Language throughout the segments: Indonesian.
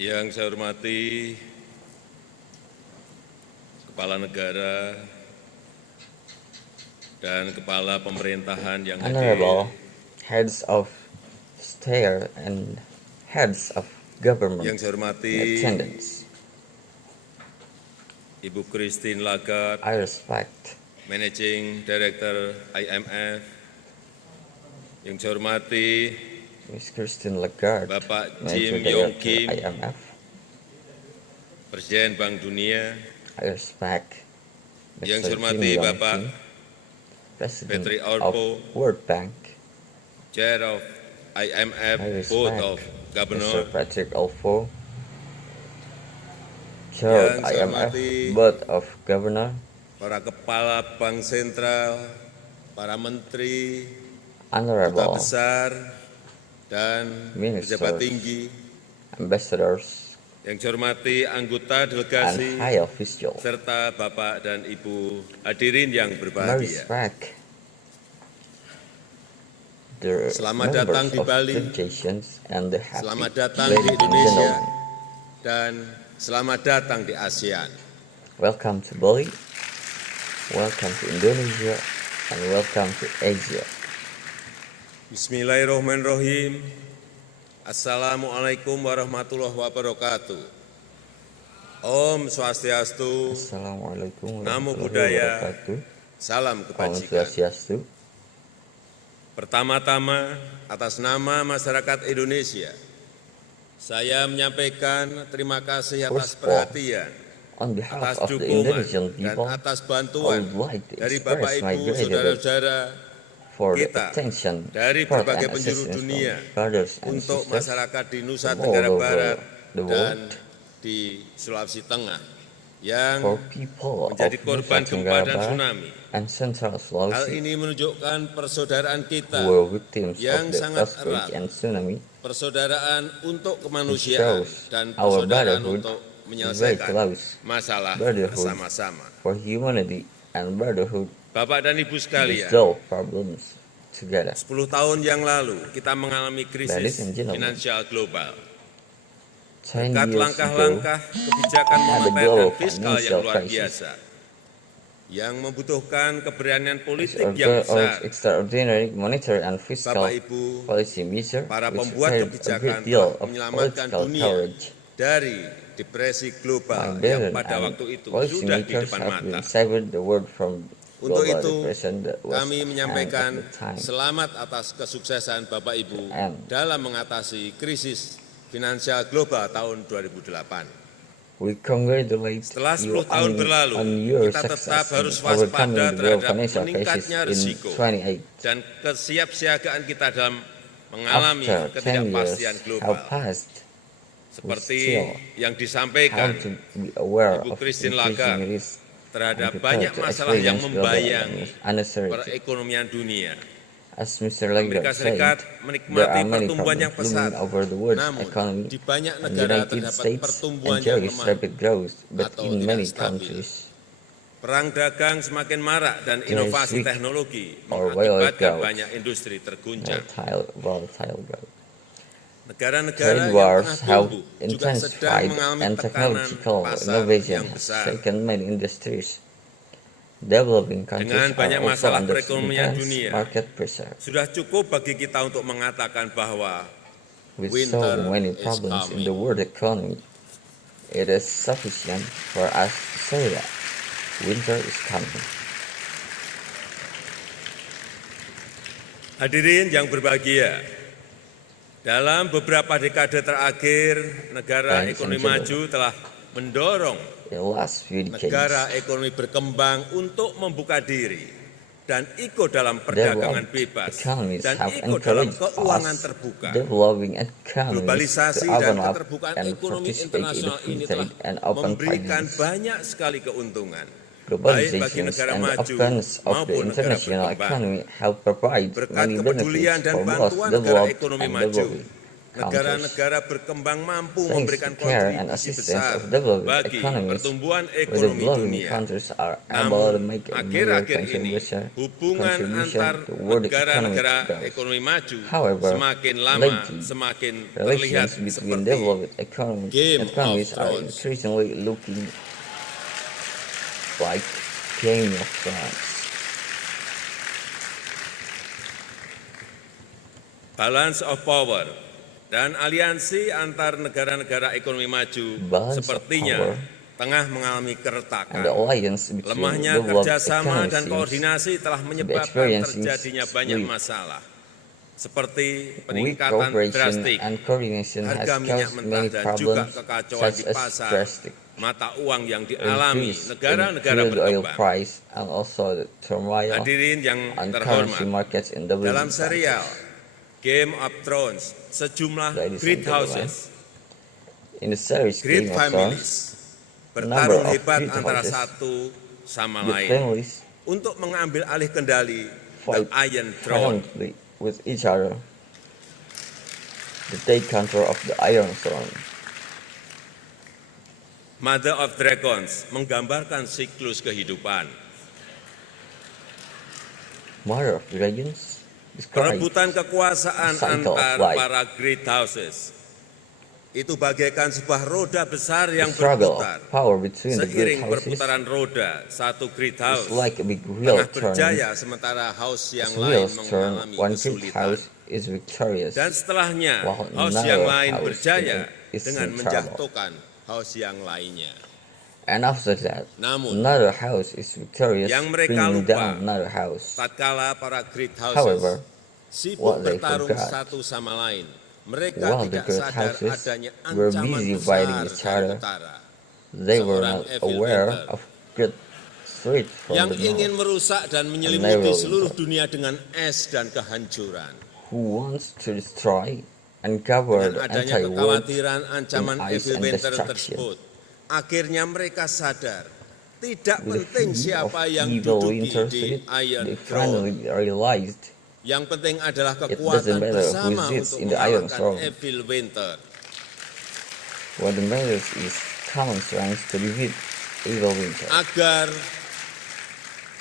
Yang saya hormati Kepala Negara dan Kepala Pemerintahan yang Honorable hadir, heads of state and heads of government yang saya in hormati attendance. Ibu Christine Lagarde, I respect Managing Director IMF, yang saya hormati Ms. Christine Lagarde, Bapak Manager Jim Yong Director Kim, IMF. Presiden Bank Dunia, I respect yang Mr. saya hormati Jim Yong Bapak Kim, President Petri of Orpo, World Bank. Chair of I IMF Board respect of Mr. Governors, Patrick Olfo, Chair yang of saya IMF hormati Board of Governor. para Kepala Bank Sentral, para Menteri, Duta Honorable Besar, dan pejabat Ministers, tinggi, ambassadors, yang saya hormati anggota and delegasi, high officials. serta Bapak dan Ibu hadirin yang I berbahagia. respect the Selamat datang members di of Bali. delegations and the happy Selamat datang ladies di and Indonesia gentlemen. dan selamat datang di ASEAN. Welcome to Bali, welcome to Indonesia, and welcome to Asia. Bismillahirrahmanirrahim. Assalamualaikum warahmatullahi wabarakatuh. Om Swastiastu, Assalamualaikum Namo warahmatullahi Buddhaya, wabarakatuh. salam Om kebajikan. Swastiastu. Pertama-tama, atas nama masyarakat Indonesia, saya menyampaikan terima kasih atas First of all, perhatian, on behalf atas of the dukungan, Indonesian dan people, atas I bantuan would like to dari Bapak express my Ibu, gratitude saudara-saudara for the kita attention, dari support, berbagai and penjuru assistance dunia from brothers and untuk sisters masyarakat di Nusa from all Tenggara over Barat the dan world, di Sulawesi Tengah yang for people menjadi of korban Nusa gempa Tenggara dan Barat tsunami. and Central Hal Sulawesi, ini menunjukkan persaudaraan kita, who were victims yang of the sangat earthquake erat, and tsunami. persaudaraan untuk It kemanusiaan shows dan our persaudaraan brotherhood untuk is very menyelesaikan close, masalah brotherhood bersama-sama. for humanity and brotherhood Bapak dan Ibu to sekalian, resolve problems together. 10 tahun yang lalu kita mengalami Ladies krisis and gentlemen, finansial global. 10 Berkat years ago, langkah-langkah kebijakan had a moneter global dan fiskal yang financial luar crisis. biasa, yang membutuhkan keberanian its politik yang besar. extraordinary monetary and fiscal Bapak Ibu, policy measure, para which pembuat required a kebijakan great deal telah of menyelamatkan political dunia courage. dari depresi My global yang brethren pada and waktu itu policy sudah di makers depan have mata. been saved the world from Untuk global itu, depression that was kami at hand menyampaikan at the time. selamat atas kesuksesan Bapak Ibu And dalam mengatasi krisis finansial global tahun 2008. we congratulate Setelah you 10 tahun berlalu, on your kita tetap success harus in overcoming waspada the global terhadap financial crisis meningkatnya in risiko 28. dan kesiapsiagaan kita dalam mengalami After 10 years ketidakpastian have global. passed, Seperti still yang how disampaikan to be aware Ibu of Christine increasing Lagarde risk terhadap and banyak prepare to masalah yang experience global membayangi uncertainty. perekonomian dunia. As Mr. Amerika Lagarde Serikat said, there menikmati are many pertumbuhan yang problems pesat, looming over the world's namun economy, di banyak and the negara United terdapat States pertumbuhan yang enjoys lemah rapid growth, but atau in tidak many stabil. countries, Perang dagang semakin marak dan There is inovasi weak teknologi or mengakibatkan growth. banyak industri terguncang. volatile growth. Negara-negara Trade yang wars tengah have tumbuh juga sedang intensified mengalami and tekanan technological pasar innovation yang has besar. shaken many industries. Developing countries Dengan banyak are also masalah under perekonomian intense dunia, market pressure. Sudah cukup bagi kita untuk mengatakan bahwa With winter so many is problems in coming. the world economy, it is sufficient for us to say that winter is coming. Hadirin yang berbahagia, dalam beberapa dekade terakhir, negara Ladies and ekonomi gentlemen, maju telah mendorong In the last few decades, negara ekonomi berkembang untuk membuka diri dan ikut dalam perdagangan developed bebas economies dan have ikut dalam encouraged keuangan us terbuka. developing economies Globalisasi to dan open up keterbukaan and ekonomi participate in the internasional free ini telah trade and open memberikan finance. banyak sekali keuntungan, baik bagi Globalization negara and the maju openness of the maupun negara international berkembang. economy have provided Berkat many kepedulian benefits dan for both bantuan negara developed ekonomi and maju, developing. negara-negara berkembang mampu Thanks memberikan to care and kontribusi assistance besar of developing bagi economies, pertumbuhan where ekonomi developing dunia. countries are able to Namun, make a major akhir-akhir ini, hubungan antar contribution to world economic negara-negara growth. ekonomi maju However, semakin lama lately, semakin terlihat relations between seperti developed Game of economies are Thrones. increasingly looking like Game of Thrones. balance of power dan aliansi antar negara-negara ekonomi maju Balance of sepertinya power tengah mengalami And the keretakan. alliance between Lemahnya developed kerjasama economies dan seems koordinasi telah menyebabkan experiencing terjadinya banyak split. masalah, seperti Weak peningkatan cooperation drastik and coordination has harga minyak caused mentah many dan juga problems, kekacauan such di as pasar drastic mata uang yang dialami increase in negara-negara crude oil berkembang. price and also the turmoil Hadirin yang on terhormat, currency markets in developing dalam serial countries. Game of Thrones, sejumlah Ladies and great gentlemen, houses, In the series great Game of Thrones, families number bertarung of hebat great antara houses, satu sama the lain families untuk mengambil alih kendali fight The Iron Throne. violently with each other to take control of the Iron Throne. Mother of Dragons menggambarkan siklus kehidupan. Mother of Dragons describes Perebutan kekuasaan the cycle of antar life. para great houses itu bagaikan sebuah roda besar the yang struggle berputar. of power between the great Seiring houses perputaran roda, satu great house is like a big wheel tengah turning. berjaya sementara house yang As lain wheels turn, mengalami one great kesulitan. house is victorious, Dan setelahnya, while house another yang lain house berjaya is dengan in trouble. menjatuhkan house yang lainnya. And after that, Namun, another house is victorious, yang mereka bringing lupa, down another house. tatkala para great houses However, sibuk what they bertarung forgot, satu sama lain, mereka while the tidak great sadar houses adanya were ancaman busy besar fighting each dari other, utara they were seorang not evil aware winter of great threat from yang the ingin north, merusak dan evil menyelimuti winter. seluruh dunia dengan es dan kehancuran. who wants to destroy and cover Dengan the adanya entire world kekhawatiran ancaman in ice evil and winter destruction. tersebut, akhirnya mereka sadar tidak With the penting fear of siapa yang evil duduki winter di threat, Iron they Throne. finally realized Yang penting adalah doesn't kekuatan matter who bersama sits untuk in the Iron mengalahkan Throne. evil winter. what matters is common strength to defeat evil winter.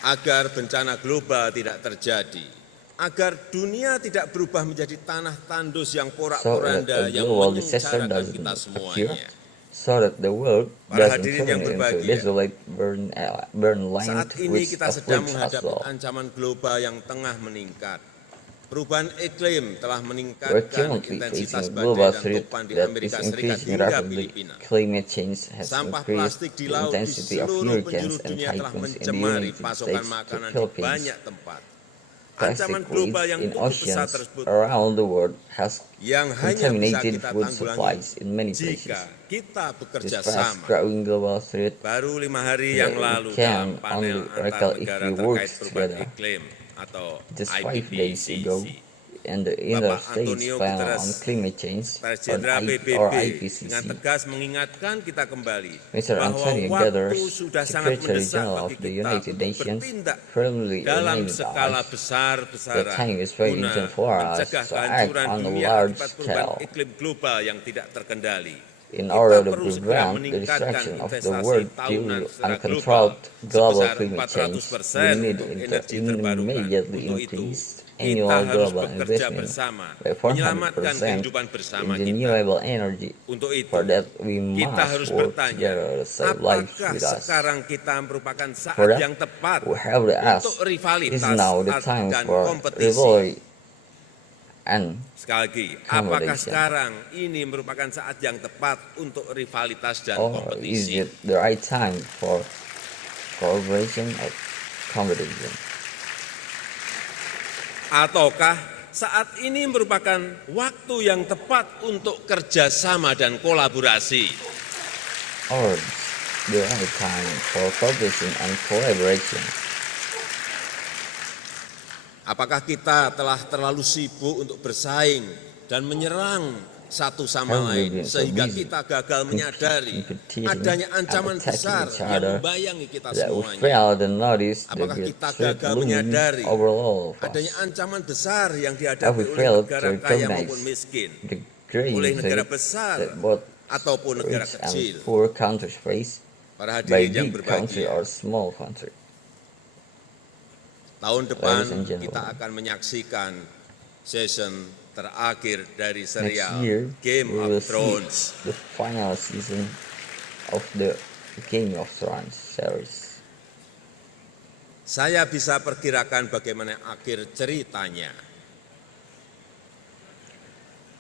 Agar bencana global tidak terjadi, agar dunia tidak berubah menjadi tanah tandus yang So that porak-poranda a yang global disaster menyengsarakan doesn't kita appear, semuanya. so that the world Para doesn't hadirin turn yang into berbahagia, desolate burn land Saat ini which kita sedang afflicts us menghadapi all. ancaman global yang tengah meningkat. Perubahan iklim telah We're meningkatkan currently intensitas facing a global badai dan threat topan di that is Amerika Serikat increasing hingga rapidly. Filipina. Climate change has Sampah increased plastik di the laut di intensity of seluruh hurricanes penjuru and dunia telah typhoons in the mencemari United pasokan States to makanan di Philippines. banyak tempat. Plastic Ancaman global waste yang in cukup besar oceans tersebut around the world has yang hanya bisa contaminated kita food tanggulangi supplies in many jika places. kita bekerja This sama. fast-growing global threat Baru 5 hari that yang we lalu can dalam panel only antar tackle if negara we terkait work perubahan together. iklim atau Just 5 days ago, IPCC. and the United States panel on climate change on Jenderal or PBB IPCC, dengan tegas mengingatkan kita kembali Mr. bahwa Antonio waktu Guterres, sudah sangat Secretary mendesak General bagi of the kita United untuk Nations, bertindak firmly dalam reminded skala us the besar-besaran time is very guna urgent for us mencegah to act kehancuran on a dunia large akibat perubahan scale iklim global yang tidak terkendali. in Kita order to perlu segera prevent the meningkatkan destruction of the investasi world due tahunan to secara uncontrolled global sebesar climate change. 400% We need untuk to energi terbarukan. immediately Untuk itu, increase kita annual harus global bekerja investment bersama, by menyelamatkan 400% kehidupan bersama in kita. renewable energy. Untuk itu, For that, we kita must harus work bertanya, together to save lives apakah with us. sekarang kita merupakan For saat that, yang tepat we have to ask, untuk rivalitas is now the time dan for kompetisi? rivalry and Sekali lagi, apakah accommodation? sekarang ini merupakan saat yang tepat untuk rivalitas dan Or is kompetisi? it the right time for cooperation or competition? Ataukah saat ini merupakan waktu yang tepat untuk kerjasama dan kolaborasi? Or the right time for cooperation and collaboration? Apakah kita telah terlalu sibuk untuk bersaing dan menyerang satu sama Have we lain been so sehingga busy kita gagal menyadari competing adanya and ancaman attacking besar each yang other membayangi kita that we semuanya? fail to notice the Apakah great kita threat gagal looming menyadari over all of adanya us? ancaman besar yang Have dihadapi we oleh failed negara to kaya recognize maupun miskin? the oleh drains negara besar that both ataupun negara rich and kecil. poor countries face Para by hadirin yang big country berbahagia, or small country. tahun depan Ladies and gentlemen, kita akan menyaksikan season terakhir dari next serial year Game we of will see Thrones. the final season of the Game of Thrones series. Saya bisa perkirakan bagaimana akhir ceritanya.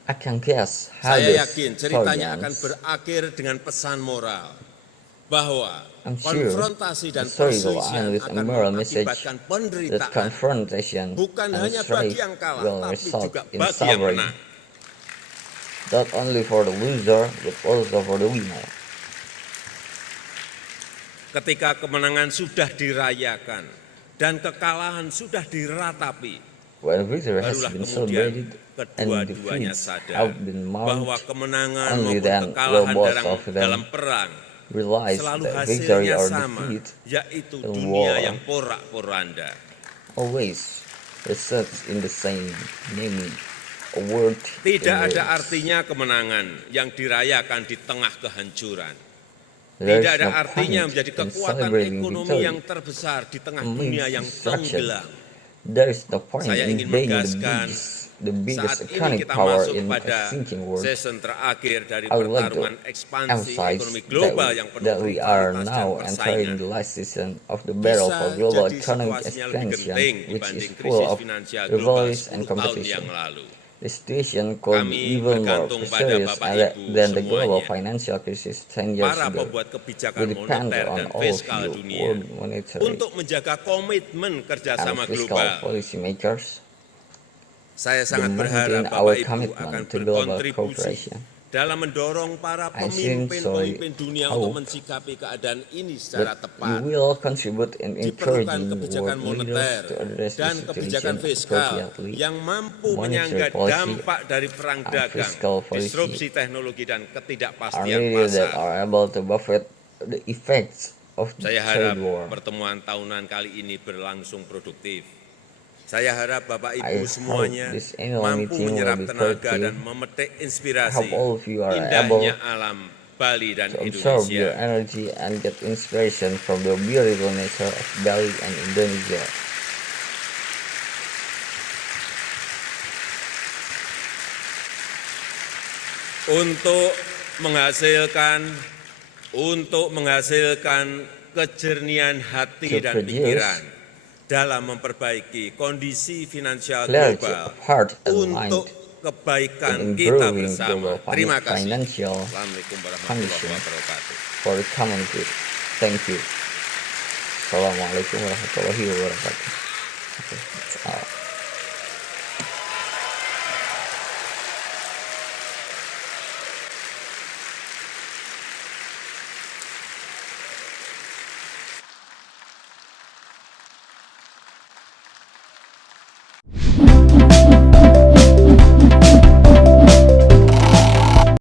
I can guess how Saya this yakin story ceritanya akan ends. berakhir dengan pesan moral bahwa I'm sure konfrontasi dan the story will perselisihan end with a akan moral message mengakibatkan that penderitaan confrontation bukan and hanya strife bagi yang kalah, will tapi result juga in bagi yang suffering, menang. not only for the loser but also for the winner. Ketika kemenangan sudah dirayakan dan kekalahan sudah diratapi, When victory has barulah been kemudian celebrated and kedua-duanya defeats sadar have been bahwa mourned, kemenangan only maupun then will kekalahan both dalam, of them dalam perang realize selalu that victory hasilnya or sama, defeat yaitu in dunia war yang porak-poranda. always results in the same, namely a world Tidak in ada ruins. artinya kemenangan yang dirayakan di tengah kehancuran. There Tidak is ada no artinya point menjadi in kekuatan celebrating ekonomi victory yang terbesar di tengah amidst dunia yang destruction. tenggelam. There is no point Saya in ingin being menegaskan the biggest saat ini economic kita power masuk in a pada sinking world. season terakhir dari I would like to pertarungan ekspansi emphasize ekonomi global yang penuh that we are rivalitas dan now entering persaingan. the last season of the battle Bisa for global jadi economic situasinya lebih expansion, genting which is dibanding full krisis of finansial global rivalries and 10 tahun competition. yang lalu. The situation could Kami be even more bergantung pada precarious Bapak Ibu than the global semuanya. financial crisis 10 years Para ago. pembuat kebijakan We depend moneter on dan all of fiskal you, dunia world monetary untuk menjaga komitmen and kerjasama fiscal global. policy makers, Saya to sangat berharap maintain our Bapak Ibu commitment akan to global berkontribusi cooperation. dalam mendorong para I sincerely pemimpin-pemimpin dunia hope untuk mensikapi keadaan ini secara that you tepat. will contribute in Diperlukan encouraging kebijakan world moneter leaders to address the dan kebijakan situation fiskal appropriately. yang mampu Monetary menyangga policy dampak dari perang and dagang, fiscal policy disrupsi teknologi dan Are ketidakpastian needed that pasar. are able to buffet the effects of the Saya harap trade war. pertemuan tahunan kali ini berlangsung produktif. Saya harap Bapak I Ibu hope semuanya this annual mampu meeting will menyerap be tenaga productive. dan memetik I inspirasi hope all of you are indahnya able alam Bali dan to absorb your Indonesia. energy and get inspiration from the beautiful nature of Bali and Indonesia. Untuk menghasilkan kejernihan hati To dan produce pikiran dalam memperbaiki kondisi finansial Clarity global of heart and untuk mind kebaikan in kita improving bersama. global Terima kasih. financial Assalamualaikum warahmatullahi condition wabarakatuh. for the common good. Thank you. Assalamualaikum warahmatullahi wabarakatuh. Okay, that's all.